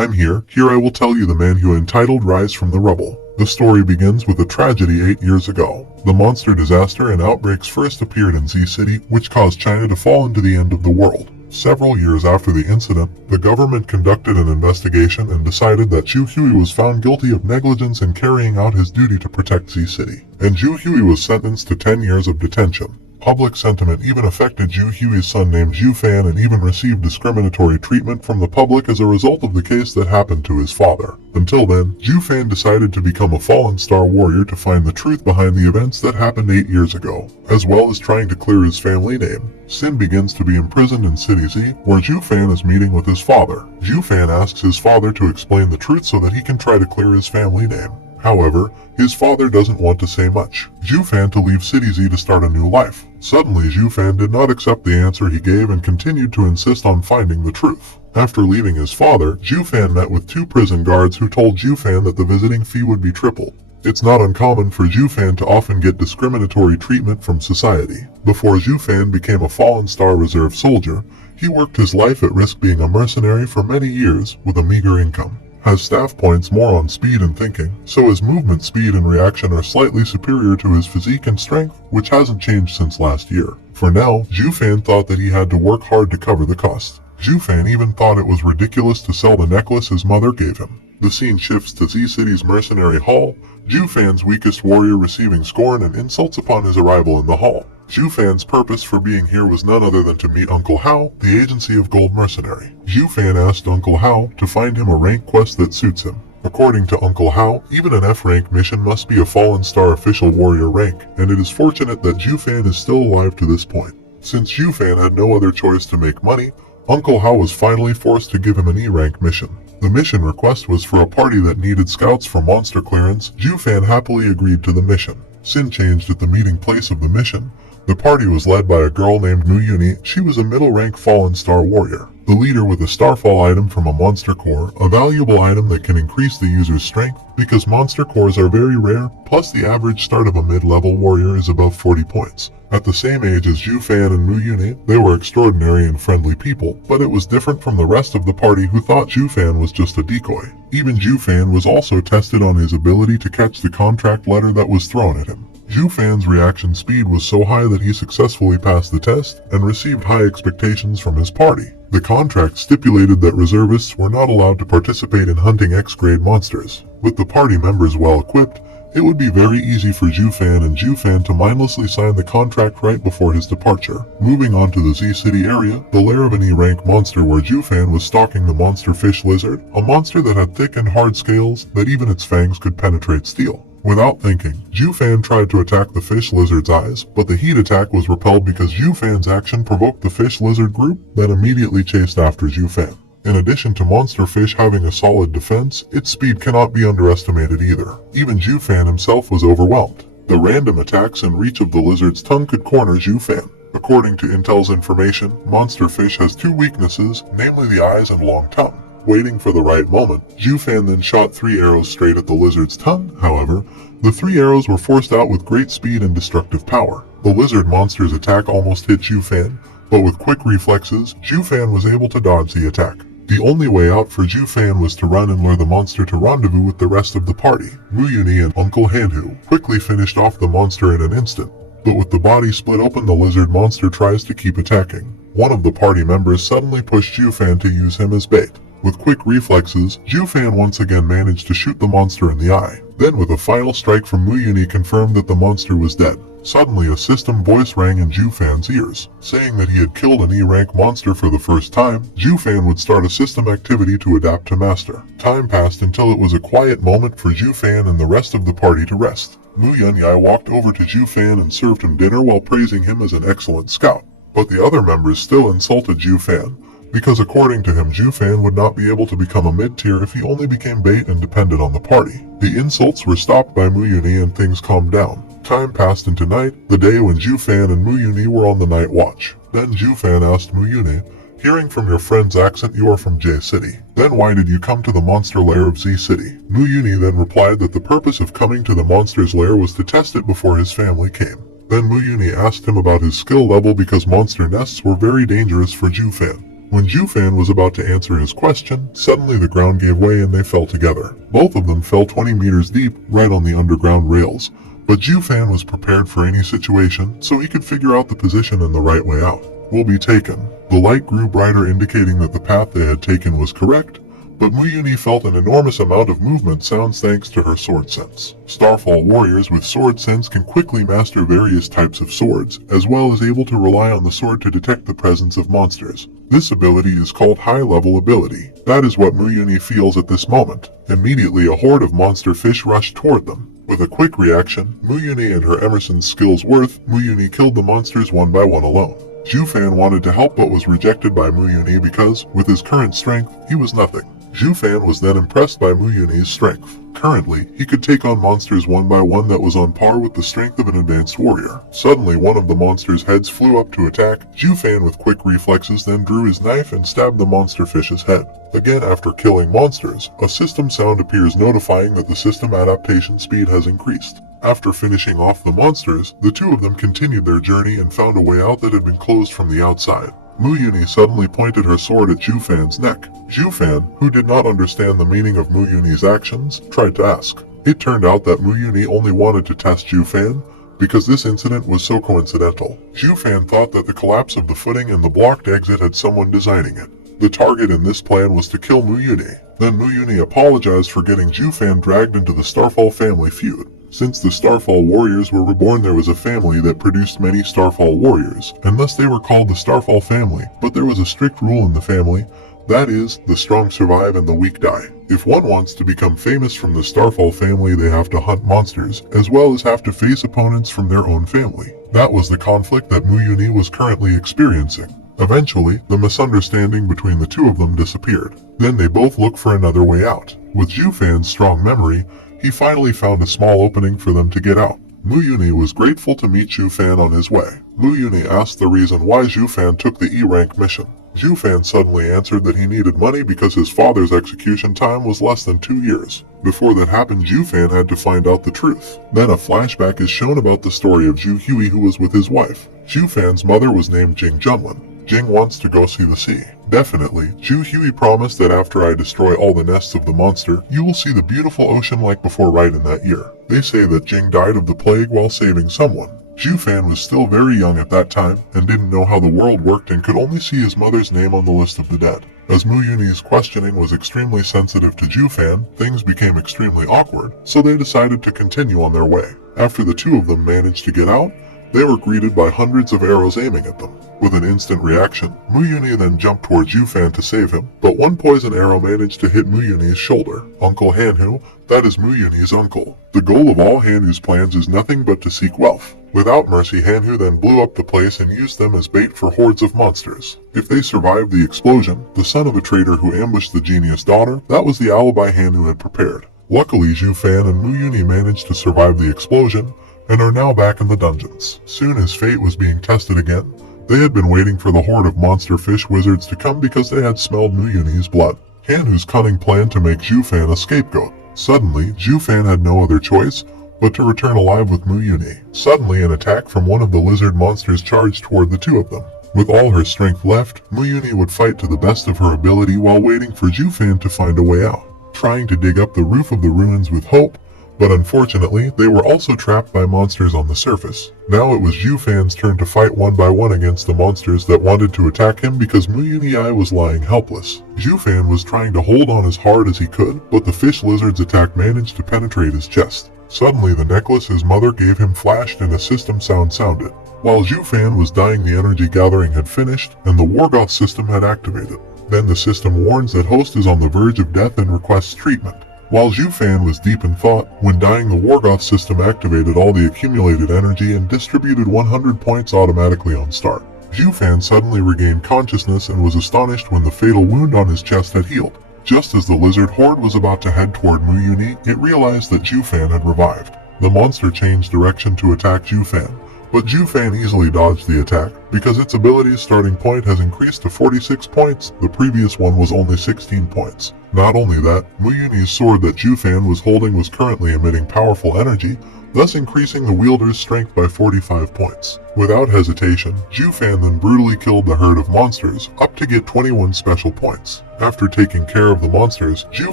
I'm here. Here I will tell you the Manhwa entitled Rise from the Rubble. The story begins with a tragedy 8 years ago. The monster disaster and outbreaks first appeared in Z City, which caused China to fall into the end of the world. Several years after the incident, the government conducted an investigation and decided that Zhu Hui was found guilty of negligence in carrying out his duty to protect Z City, and Zhu Hui was sentenced to 10 years of detention. Public sentiment even affected Zhu Hui's son named Zhu Fan and even received discriminatory treatment from the public as a result of the case that happened to his father. Until then, Zhu Fan decided to become a fallen star warrior to find the truth behind the events that happened 8 years ago, as well as trying to clear his family name. Sin begins to be imprisoned in City Z, where Zhu Fan is meeting with his father. Zhu Fan asks his father to explain the truth so that he can try to clear his family name. However, his father doesn't want to say much. Zhu Fan to leave City Z to start a new life. Suddenly, Zhu Fan did not accept the answer he gave and continued to insist on finding the truth. After leaving his father, Zhu Fan met with 2 prison guards who told Zhu Fan that the visiting fee would be tripled. It's not uncommon for Zhu Fan to often get discriminatory treatment from society. Before Zhu Fan became a fallen star reserve soldier, he worked his life at risk being a mercenary for many years with a meager income. Has staff points more on speed and thinking, so his movement speed and reaction are slightly superior to his physique and strength, which hasn't changed since last year. For now, Zhu Fan thought that he had to work hard to cover the cost. Zhu Fan even thought it was ridiculous to sell the necklace his mother gave him. The scene shifts to Z City's mercenary hall, Zhu Fan's weakest warrior receiving scorn and insults upon his arrival in the hall. Zhu Fan's purpose for being here was none other than to meet Uncle Hao, the agency of Gold Mercenary. Zhu Fan asked Uncle Hao to find him a rank quest that suits him. According to Uncle Hao, even an F-rank mission must be a fallen star official warrior rank, and it is fortunate that Zhu Fan is still alive to this point. Since Zhu Fan had no other choice to make money, Uncle Hao was finally forced to give him an E-rank mission. The mission request was for a party that needed scouts for monster clearance. Zhu Fan happily agreed to the mission. Sin changed at the meeting place of the mission. The party was led by a girl named Mu Yuni. She was a middle-rank fallen star warrior. The leader with a starfall item from a monster core, a valuable item that can increase the user's strength because monster cores are very rare, plus the average start of a mid-level warrior is above 40 points. At the same age as Zhu Fan and Mu Yuni, they were extraordinary and friendly people, but it was different from the rest of the party who thought Zhu Fan was just a decoy. Even Zhu Fan was also tested on his ability to catch the contract letter that was thrown at him. Zhu Fan's reaction speed was so high that he successfully passed the test and received high expectations from his party. The contract stipulated that reservists were not allowed to participate in hunting X-grade monsters. With the party members well equipped, it would be very easy for Zhu Fan to mindlessly sign the contract right before his departure. Moving on to the Z City area, the lair of an E-rank monster where Zhu Fan was stalking the monster fish lizard, a monster that had thick and hard scales that even its fangs could penetrate steel. Without thinking, Zhu Fan tried to attack the fish lizard's eyes, but the heat attack was repelled because Zhu Fan's action provoked the fish lizard group that immediately chased after Zhu Fan. In addition to monster fish having a solid defense, its speed cannot be underestimated either. Even Zhu Fan himself was overwhelmed. The random attacks and reach of the lizard's tongue could corner Zhu Fan. According to Intel's information, monster fish has 2 weaknesses, namely the eyes and long tongue. Waiting for the right moment, Zhu Fan then shot 3 arrows straight at the lizard's tongue. However, the 3 arrows were forced out with great speed and destructive power. The lizard monster's attack almost hit Zhu Fan, but with quick reflexes, Zhu Fan was able to dodge the attack. The only way out for Zhu Fan was to run and lure the monster to rendezvous with the rest of the party. Mu Yuni and Uncle Hanhu quickly finished off the monster in an instant, but with the body split open, the lizard monster tries to keep attacking. One of the party members suddenly pushed Zhu Fan to use him as bait. With quick reflexes, Zhu Fan once again managed to shoot the monster in the eye. Then with a final strike from Mu Yuni confirmed that the monster was dead. Suddenly a system voice rang in Zhu Fan's ears, saying that he had killed an E-rank monster for the first time. Zhu Fan would start a system activity to adapt to master. Time passed until it was a quiet moment for Zhu Fan and the rest of the party to rest. Mu Yunyi walked over to Zhu Fan and served him dinner while praising him as an excellent scout. But the other members still insulted Zhu Fan, because according to him, Zhu Fan would not be able to become a mid-tier if he only became bait and depended on the party. The insults were stopped by Mu Yuni and things calmed down. Time passed into night, the day when Zhu Fan and Mu Yuni were on the night watch. Then Zhu Fan asked Mu Yuni, "Hearing from your friend's accent, you are from J City. Then why did you come to the monster lair of Z City?" Mu Yuni then replied that the purpose of coming to the monster's lair was to test it before his family came. Then Mu Yuni asked him about his skill level because monster nests were very dangerous for Zhu Fan. When Jufan was about to answer his question, suddenly the ground gave way and they fell together. Both of them fell 20 meters deep, right on the underground rails. But Jufan was prepared for any situation, so he could figure out the position and the right way out will be taken. The light grew brighter, indicating that the path they had taken was correct, but Muyuni felt an enormous amount of movement sounds thanks to her sword sense. Starfall warriors with sword sense can quickly master various types of swords, as well as able to rely on the sword to detect the presence of monsters. This ability is called high-level ability. That is what Muyuni feels at this moment. Immediately a horde of monster fish rushed toward them. With a quick reaction, Muyuni and her Emerson's skills worth, Muyuni killed the monsters one by one alone. Jufan wanted to help but was rejected by Muyuni because, with his current strength, he was nothing. Jufan was then impressed by Muyuni's strength. Currently, he could take on monsters one by one that was on par with the strength of an advanced warrior. Suddenly, one of the monster's heads flew up to attack. Jufan with quick reflexes then drew his knife and stabbed the monster fish's head. Again, after killing monsters, a system sound appears notifying that the system adaptation speed has increased. After finishing off the monsters, the two of them continued their journey and found a way out that had been closed from the outside. Muyuni suddenly pointed her sword at Jufan's neck. Jufan, who did not understand the meaning of Muyuni's actions, tried to ask. It turned out that Muyuni only wanted to test Jufan because this incident was so coincidental. Jufan thought that the collapse of the footing and the blocked exit had someone designing it. The target in this plan was to kill Muyuni. Then Muyuni apologized for getting Jufan dragged into the Starfall family feud. Since the Starfall warriors were reborn, there was a family that produced many Starfall warriors, and thus they were called the Starfall family. But there was a strict rule in the family, that is, the strong survive and the weak die. If one wants to become famous from the Starfall family, they have to hunt monsters, as well as have to face opponents from their own family. That was the conflict that Muyuni was currently experiencing. Eventually, the misunderstanding between the two of them disappeared. Then they both looked for another way out. With Jufan's strong memory, he finally found a small opening for them to get out. Muyuni was grateful to meet Jufan on his way. Muyuni asked the reason why Jufan took the E-rank mission. Jufan suddenly answered that he needed money because his father's execution time was less than 2 years. Before that happened, Jufan had to find out the truth. Then a flashback is shown about the story of Ju Hui, who was with his wife. Jufan's mother was named Jing Junlin. Jing wants to go see the sea. Definitely, Ju Hui promised that after I destroy all the nests of the monster, you will see the beautiful ocean like before right in that year. They say that Jing died of the plague while saving someone. Jufan was still very young at that time and didn't know how the world worked and could only see his mother's name on the list of the dead. As Muyuni's questioning was extremely sensitive to Jufan, things became extremely awkward, so they decided to continue on their way. After the two of them managed to get out, they were greeted by hundreds of arrows aiming at them. With an instant reaction, Muyuni then jumped towards Jufan to save him, but one poison arrow managed to hit Muyuni's shoulder. Uncle Hanhu, that is Muyuni's uncle. The goal of all Hanhu's plans is nothing but to seek wealth. Without mercy, Hanhu then blew up the place and used them as bait for hordes of monsters. If they survived the explosion, the son of a traitor who ambushed the genius daughter, that was the alibi Hanhu had prepared. Luckily, Jufan and Muyuni managed to survive the explosion, and are now back in the dungeons. Soon as fate was being tested again, they had been waiting for the horde of monster fish wizards to come because they had smelled Muyuni's blood. Hanhu's cunning plan to make Jufan a scapegoat. Suddenly, Jufan had no other choice but to return alive with Muyuni. Suddenly, an attack from one of the lizard monsters charged toward the two of them. With all her strength left, Muyuni would fight to the best of her ability while waiting for Jufan to find a way out, trying to dig up the roof of the ruins with hope. But unfortunately, they were also trapped by monsters on the surface. Now it was Jufan's turn to fight one by one against the monsters that wanted to attack him because Muyuni was lying helpless. Jufan was trying to hold on as hard as he could, but the fish lizard's attack managed to penetrate his chest. Suddenly, the necklace his mother gave him flashed and a system sound sounded. While Jufan was dying, the energy gathering had finished and the Wargoth system had activated. Then the system warns that host is on the verge of death and requests treatment. While Jufan was deep in thought, when dying, the Wargoth system activated all the accumulated energy and distributed 100 points automatically on start. Jufan suddenly regained consciousness and was astonished when the fatal wound on his chest had healed. Just as the lizard horde was about to head toward Muyuni, it realized that Jufan had revived. The monster changed direction to attack Jufan, but Ju Fan easily dodged the attack because its ability's starting point has increased to 46 points, the previous one was only 16 points. Not only that, Mu Yuni's sword that Ju Fan was holding was currently emitting powerful energy, thus increasing the wielder's strength by 45 points. Without hesitation, Ju Fan then brutally killed the herd of monsters, up to get 21 special points. After taking care of the monsters, Ju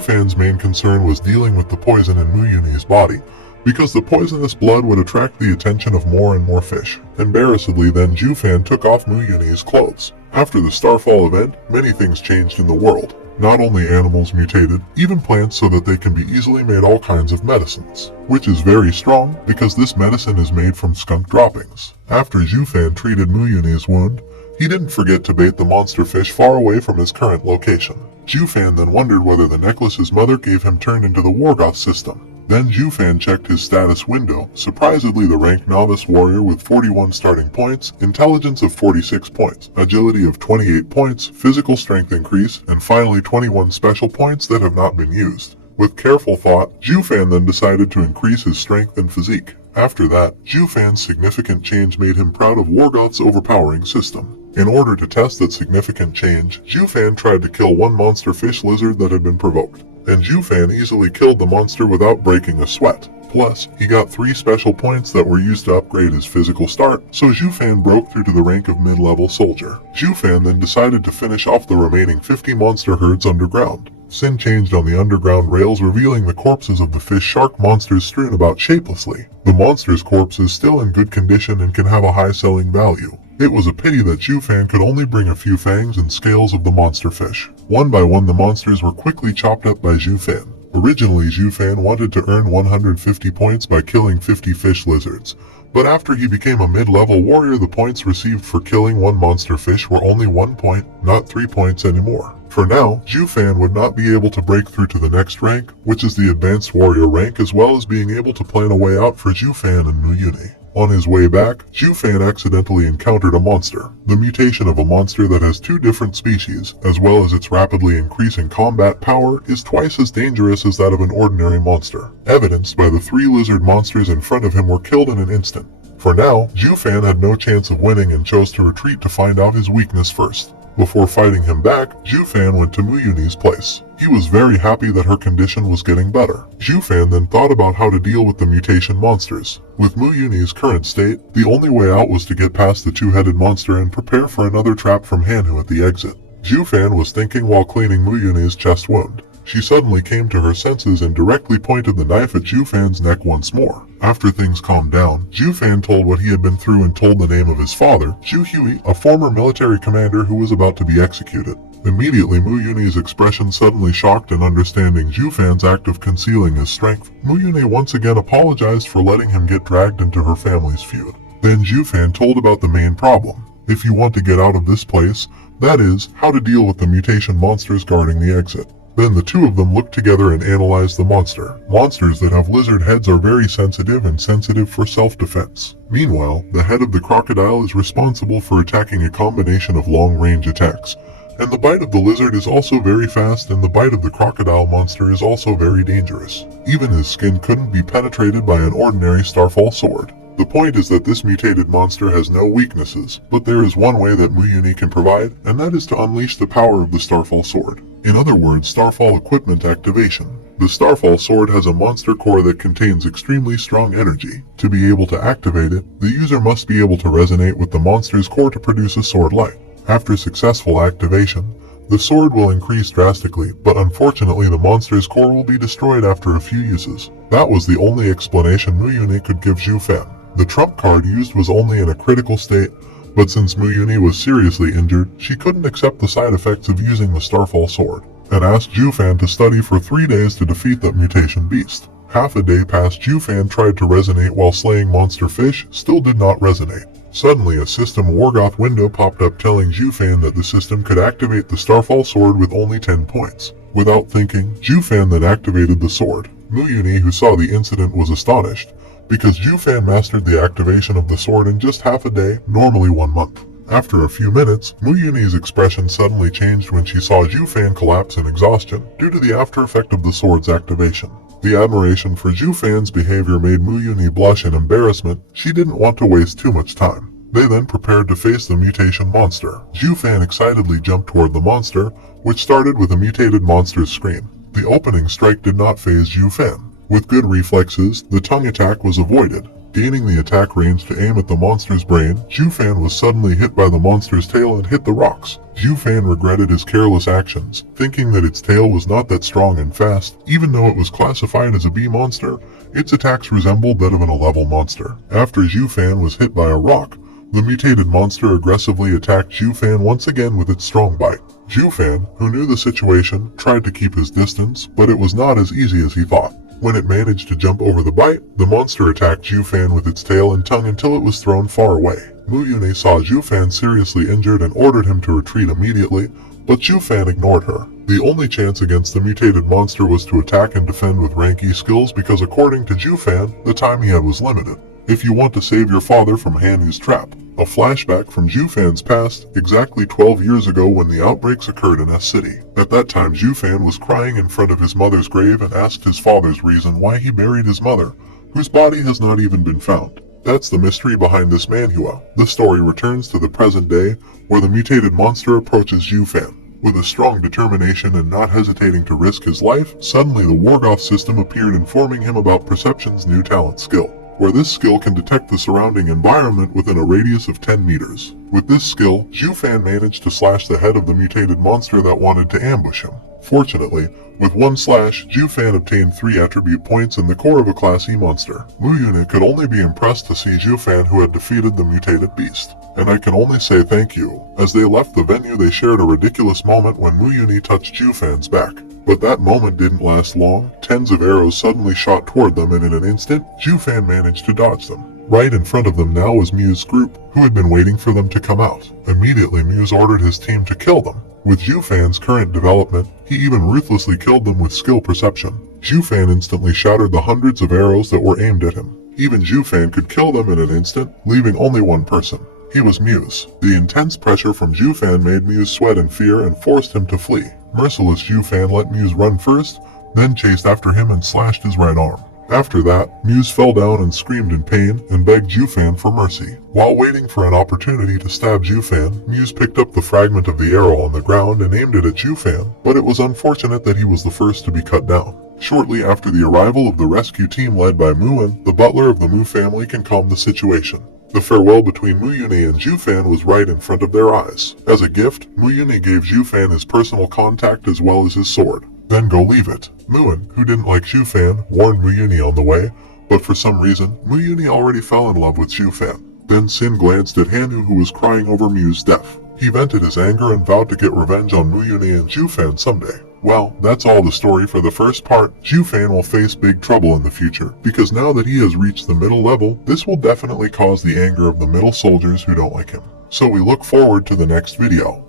Fan's main concern was dealing with the poison in Mu Yuni's body, because the poisonous blood would attract the attention of more and more fish. Embarrassedly then, Ju Fan took off Mu Yuni's clothes. After the Starfall event, many things changed in the world. Not only animals mutated, even plants so that they can be easily made all kinds of medicines, which is very strong because this medicine is made from skunk droppings. After Ju Fan treated Mu Yuni's wound, he didn't forget to bait the monster fish far away from his current location. Ju Fan then wondered whether the necklace his mother gave him turned into the Wargoth system. Then Ju Fan checked his status window, surprisingly the rank novice warrior with 41 starting points, intelligence of 46 points, agility of 28 points, physical strength increase, and finally 21 special points that have not been used. With careful thought, Ju Fan then decided to increase his strength and physique. After that, Ju Fan's significant change made him proud of Wargoth's overpowering system. In order to test that significant change, Ju Fan tried to kill one monster fish lizard that had been provoked, and Ju Fan easily killed the monster without breaking a sweat. Plus, he got 3 special points that were used to upgrade his physical start, so Ju Fan broke through to the rank of mid-level soldier. Ju Fan then decided to finish off the remaining 50 monster herds underground. Sin changed on the underground rails, revealing the corpses of the fish shark monsters strewn about shapelessly. The monster's corpse is still in good condition and can have a high selling value. It was a pity that Ju Fan could only bring a few fangs and scales of the monster fish. One by one the monsters were quickly chopped up by Ju Fan. Originally Ju Fan wanted to earn 150 points by killing 50 fish lizards, but after he became a mid-level warrior the points received for killing one monster fish were only 1 point, not 3 points anymore. For now, Ju Fan would not be able to break through to the next rank, which is the advanced warrior rank, as well as being able to plan a way out for Ju Fan and Mu Yuni. On his way back, Ju Fan accidentally encountered a monster. The mutation of a monster that has 2 different species, as well as its rapidly increasing combat power, is twice as dangerous as that of an ordinary monster. Evidenced by the 3 lizard monsters in front of him were killed in an instant. For now, Ju Fan had no chance of winning and chose to retreat to find out his weakness first. Before fighting him back, Ju Fan went to Mu Yuni's place. He was very happy that her condition was getting better. Ju Fan then thought about how to deal with the mutation monsters. With Mu Yuni's current state, the only way out was to get past the 2-headed monster and prepare for another trap from Manhwa at the exit. Ju Fan was thinking while cleaning Mu Yuni's chest wound. She suddenly came to her senses and directly pointed the knife at Ju Fan's neck once more. After things calmed down, Ju Fan told what he had been through and told the name of his father, Ju Hui, a former military commander who was about to be executed. Immediately Mu Yuni's expression suddenly shocked, and understanding Ju Fan's act of concealing his strength, Mu Yuni once again apologized for letting him get dragged into her family's feud. Then Ju Fan told about the main problem. If you want to get out of this place, that is, how to deal with the mutation monsters guarding the exit. Then the 2 of them looked together and analyzed the monster. Monsters that have lizard heads are very sensitive and sensitive for self-defense. Meanwhile, the head of the crocodile is responsible for attacking a combination of long-range attacks. And the bite of the lizard is also very fast, and the bite of the crocodile monster is also very dangerous. Even his skin couldn't be penetrated by an ordinary Starfall sword. The point is that this mutated monster has no weaknesses, but there is one way that Mu Yuni can provide, and that is to unleash the power of the Starfall sword. In other words, Starfall equipment activation. The Starfall sword has a monster core that contains extremely strong energy. To be able to activate it, the user must be able to resonate with the monster's core to produce a sword light. After successful activation, the sword will increase drastically, but unfortunately the monster's core will be destroyed after a few uses. That was the only explanation Mu Yuni could give Ju Fan. The trump card used was only in a critical state, but since Mu Yuni was seriously injured, she couldn't accept the side effects of using the Starfall sword, and asked Ju Fan to study for 3 days to defeat that mutation beast. Half a day passed. Ju Fan tried to resonate while slaying monster fish, still did not resonate. Suddenly a system Wargoth window popped up telling Ju Fan that the system could activate the Starfall sword with only 10 points. Without thinking, Ju Fan then activated the sword. Mu Yuni, who saw the incident, was astonished, because Ju Fan mastered the activation of the sword in just half a day, normally 1 month. After a few minutes, Mu Yuni's expression suddenly changed when she saw Ju Fan collapse in exhaustion due to the after effect of the sword's activation. The admiration for Zhu Fan's behavior made Mu Yuni blush in embarrassment. She didn't want to waste too much time. They then prepared to face the mutation monster. Zhu Fan excitedly jumped toward the monster, which started with a mutated monster's scream. The opening strike did not faze Zhu Fan. With good reflexes, the tongue attack was avoided. Gaining the attack range to aim at the monster's brain, Zhu Fan was suddenly hit by the monster's tail and hit the rocks. Zhu Fan regretted his careless actions, thinking that its tail was not that strong and fast. Even though it was classified as a B monster, its attacks resembled that of an A-level monster. After Zhu Fan was hit by a rock, the mutated monster aggressively attacked Zhu Fan once again with its strong bite. Zhu Fan, who knew the situation, tried to keep his distance, but it was not as easy as he thought. When it managed to jump over the bite, the monster attacked Zhu Fan with its tail and tongue until it was thrown far away. Mu Yuni saw Zhu Fan seriously injured and ordered him to retreat immediately, but Zhu Fan ignored her. The only chance against the mutated monster was to attack and defend with rank E skills because according to Zhu Fan, the time he had was limited. If you want to save your father from Han Yu's trap. A flashback from Zhu Fan's past, exactly 12 years ago when the outbreaks occurred in S City. At that time Zhu Fan was crying in front of his mother's grave and asked his father's reason why he buried his mother, whose body has not even been found. That's the mystery behind this manhwa. The story returns to the present day, where the mutated monster approaches Zhu Fan. With a strong determination and not hesitating to risk his life, suddenly the Wargoth system appeared informing him about Perception's new talent skill, where this skill can detect the surrounding environment within a radius of 10 meters. With this skill, Zhu Fan managed to slash the head of the mutated monster that wanted to ambush him. Fortunately, with one slash, Zhu Fan obtained 3 attribute points in the core of a Class E monster. Mu Yuni could only be impressed to see Zhu Fan who had defeated the mutated beast. And I can only say thank you. As they left the venue, they shared a ridiculous moment when Mu Yuni touched Zhu Fan's back. But that moment didn't last long. Tens of arrows suddenly shot toward them and in an instant, Zhu Fan managed to dodge them. Right in front of them now was Mu's group, who had been waiting for them to come out. Immediately Muse ordered his team to kill them. With Zhu Fan's current development, he even ruthlessly killed them with skill perception. Zhu Fan instantly shattered the hundreds of arrows that were aimed at him. Even Zhu Fan could kill them in an instant, leaving only one person. He was Muse. The intense pressure from Zhu Fan made Muse sweat in fear and forced him to flee. Merciless Zhu Fan let Muse run first, then chased after him and slashed his right arm. After that, Muse fell down and screamed in pain and begged Zhu Fan for mercy. While waiting for an opportunity to stab Zhu Fan, Muse picked up the fragment of the arrow on the ground and aimed it at Zhu Fan, but it was unfortunate that he was the first to be cut down. Shortly after the arrival of the rescue team led by Muin, the butler of the Mu family can calm the situation. The farewell between Mu Yuni and Zhu Fan was right in front of their eyes. As a gift, Mu Yuni gave Zhu Fan his personal contact as well as his sword. Then go leave it. Muin, who didn't like Zhu Fan, warned Mu Yuni on the way, but for some reason, Mu Yuni already fell in love with Zhu Fan. Then Sin glanced at Hanu who was crying over Mu's death. He vented his anger and vowed to get revenge on Mu Yuni and Zhu Fan someday. Well, that's all the story for the first part. Zhu Fan will face big trouble in the future, because now that he has reached the middle level, this will definitely cause the anger of the middle soldiers who don't like him. So we look forward to the next video.